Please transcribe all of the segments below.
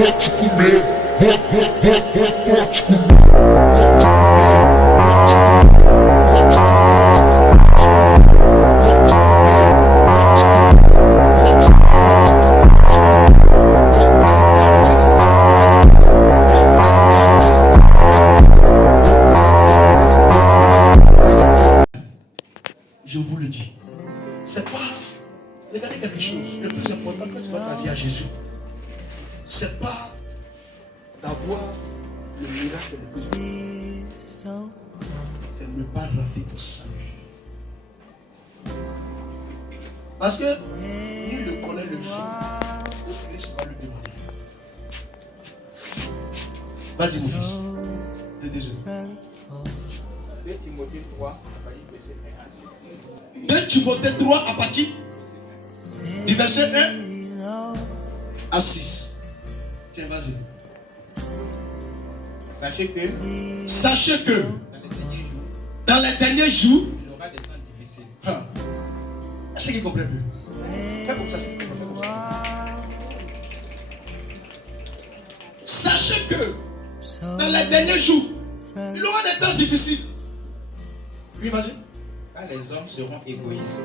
Je vous le dis. C'est pas. Regardez quelque chose. Le plus important quand tu vas ta vie à Jésus, c'est pas d'avoir le miracle le plus important. C'est de ne pas rater ton salut. Parce que nul ne connaît le jour où Christ va lui demander. Vas-y mon fils. De 2 heures. 2 Timothée 3, à partir du verset 1 à 6. 2 Timothée 3 à partir du verset 1 à 6. Tiens, vas-y. Sachez que dans les derniers jours, il y aura des temps difficiles. Est-ce qu'il comprend mieux? Fais comme ça, c'est comme ça. Sachez que dans les derniers jours, il y aura des temps difficiles. Oui, vas-y. Car les hommes seront égoïstes.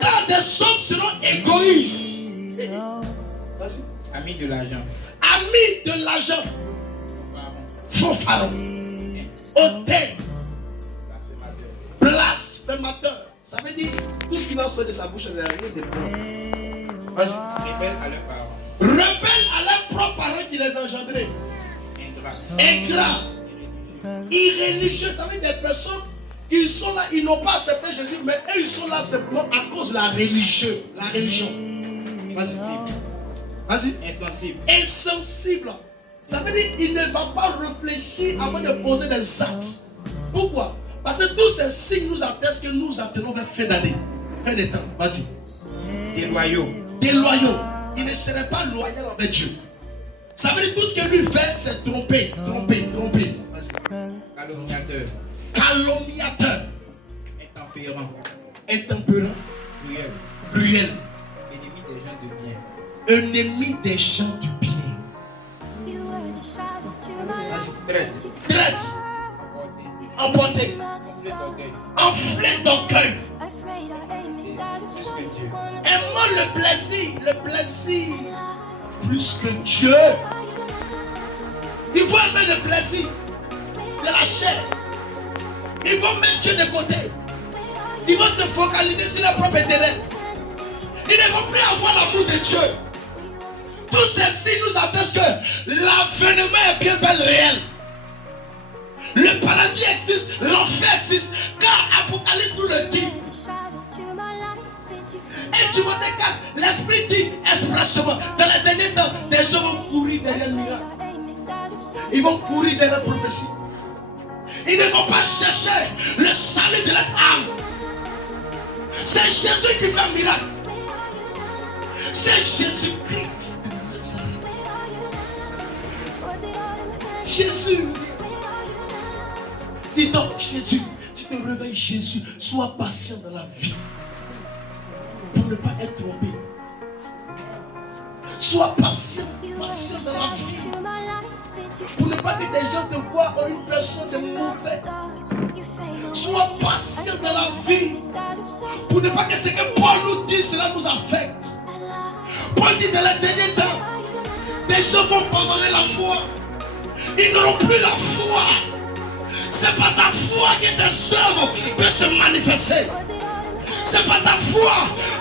Car des hommes seront égoïstes. Vas-y. Amis de l'argent. Amis de l'argent. Fanfarons. Hôtel. Blasphémateur. Ça veut dire tout ce qui va sortir de sa bouche, il n'y a rien de bon. Vas-y. Rebelles à leurs parents. Rebelles à leurs propres parents qui les engendraient. Ingrats. Irréligieux. Ça veut dire des personnes qui sont là, ils n'ont pas accepté Jésus, mais eux ils sont là simplement à cause de la religion. Vas-y. Vas-y. Insensible. Insensible. Ça veut dire qu'il ne va pas réfléchir avant de poser des actes. Pourquoi? Parce que tous ces signes nous attestent que nous attendons vers fin d'année. Fin des temps. Vas-y. Déloyaux. Déloyaux. Il ne serait pas loyal avec Dieu. Ça veut dire tout ce que lui fait, c'est tromper. Vas-y. Calomniateur. Calomniateur. Intempérant. Cruel. Ennemi des gens du bien. Vas-y. Traite. Emporté. Enflé d'orgueil. Aimant le plaisir plus que Dieu. Il faut aimer le plaisir de la chair. Ils vont mettre Dieu de côté. Ils vont se focaliser sur leur propre intérêt. Ils ne vont plus avoir l'amour de Dieu. Tous ces signes nous attestent que l'avènement est bien bel réel. Le paradis existe, l'enfer existe. Car Apocalypse nous le dit. Et Timothée 4, l'Esprit dit expressement, dans les derniers temps, des gens vont courir derrière le miracle. Ils vont courir derrière la prophétie. Ils ne vont pas chercher le salut de leur âme. C'est Jésus qui fait un miracle. C'est Jésus-Christ. Jésus. Dis donc, Jésus, tu te réveilles, Jésus. Sois patient dans la vie. Pour ne pas être trompé. Sois patient dans la vie. Pour ne pas que des gens te voient en une personne de mauvais. Sois patient dans la vie. Pour ne pas que ce que Paul nous dit, cela nous affecte. Paul dit dans les derniers temps, des gens vont abandonner la foi. Ils n'auront plus la foi. C'est pas ta foi que tes œuvres peuvent se manifester. C'est pas ta foi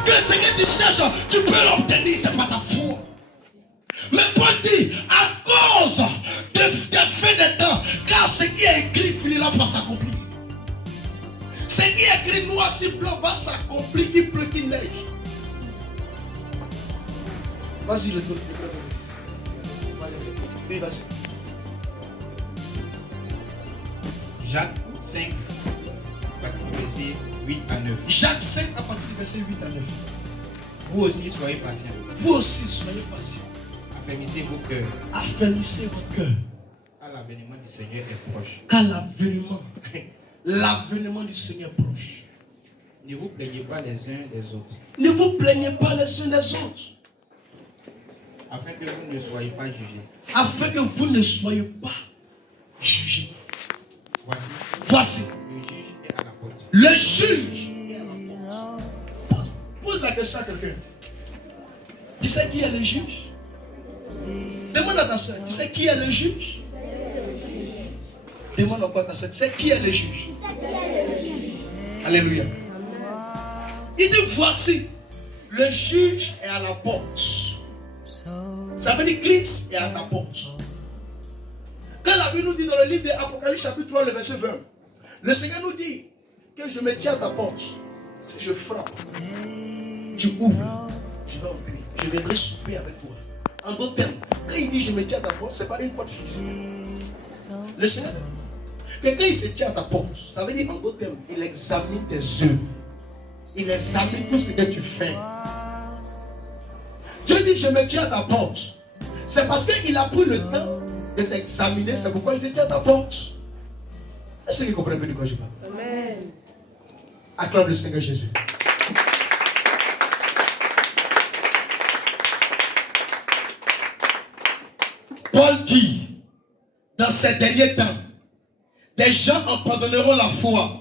que ce que tu cherches, tu peux l'obtenir. C'est pas ta foi. Mais Paul dit, à cause des faits des temps, car ce qui est écrit finira par s'accomplir. Ce qui est écrit noir sur blanc va s'accomplir, qu'il pleut, qu'il neige. Vas-y, le tour. Oui, vas-y. Jacques 5, à partir du verset 8 à 9. Jacques 5, à partir du verset 8 à 9. Vous aussi soyez patients. Vous aussi soyez patients. Affermissez vos cœurs. Affermissez vos cœurs. Car l'avènement du Seigneur est proche. Car l'avènement du Seigneur est proche. Ne vous plaignez pas les uns des autres. Ne vous plaignez pas les uns des autres. afin que vous ne soyez pas jugés. Afin que vous ne soyez pas jugés. Voici, Voici, le juge est à la porte. le juge est à la porte. Pose la question à quelqu'un. Tu sais qui est le juge? Demande à ta soeur, tu sais qui est le juge? Demande encore à ta soeur, tu sais qui est le juge? Alléluia. Il dit voici, le juge est à la porte. Ça veut dire Christ est à ta porte. Quand la Bible nous dit dans le livre d'Apocalypse chapitre 3, le verset 20, le Seigneur nous dit que je me tiens à ta porte. Si je frappe, tu ouvres, je vais entrer, je viendrai souper avec toi. En d'autres termes, quand il dit je me tiens à ta porte, ce n'est pas une porte physique. Le Seigneur, que quand il se tient à ta porte, ça veut dire en d'autres termes, il examine tes œuvres. Il examine tout ce que tu fais. Dieu dit je me tiens à ta porte. C'est parce qu'il a pris le temps de t'examiner, c'est pourquoi il se tient à ta porte. Est-ce que vous comprenez de quoi je parle? Amen. Acclame le Seigneur Jésus. Paul dit, dans ces derniers temps, des gens abandonneront la foi.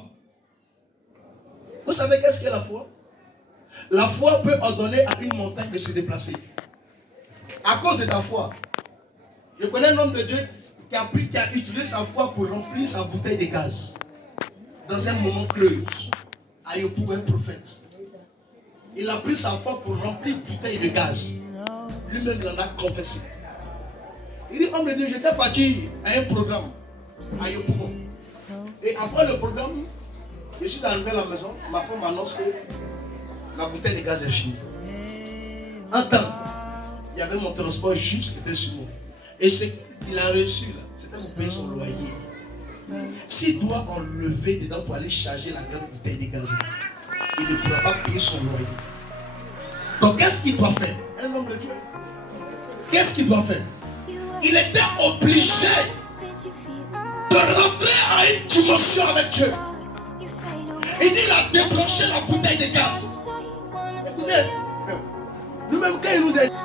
Vous savez qu'est-ce qu'est la foi? La foi peut ordonner à une montagne de se déplacer. À cause de ta foi. Je connais un homme de Dieu qui a utilisé sa foi pour remplir sa bouteille de gaz. Dans un moment creux. Ayopou, un prophète. Il a pris sa foi pour remplir une bouteille de gaz. Lui-même, il en a confessé. Il dit, homme de Dieu, j'étais parti à un programme à Yopougon. Et après le programme, je suis arrivé à la maison, ma femme m'annonce que la bouteille de gaz est finie. En temps, il y avait mon transport juste qui était sur moi. Et ce qu'il a reçu là, c'était pour payer son loyer. S'il doit enlever dedans pour aller charger la grande bouteille de gaz, il ne pourra pas payer son loyer. Donc qu'est-ce qu'il doit faire? Un homme de Dieu. Qu'est-ce qu'il doit faire? Il était obligé de rentrer à une dimension avec Dieu. Il dit il a débranché la bouteille de gaz. Écoutez, nous-mêmes quand il nous a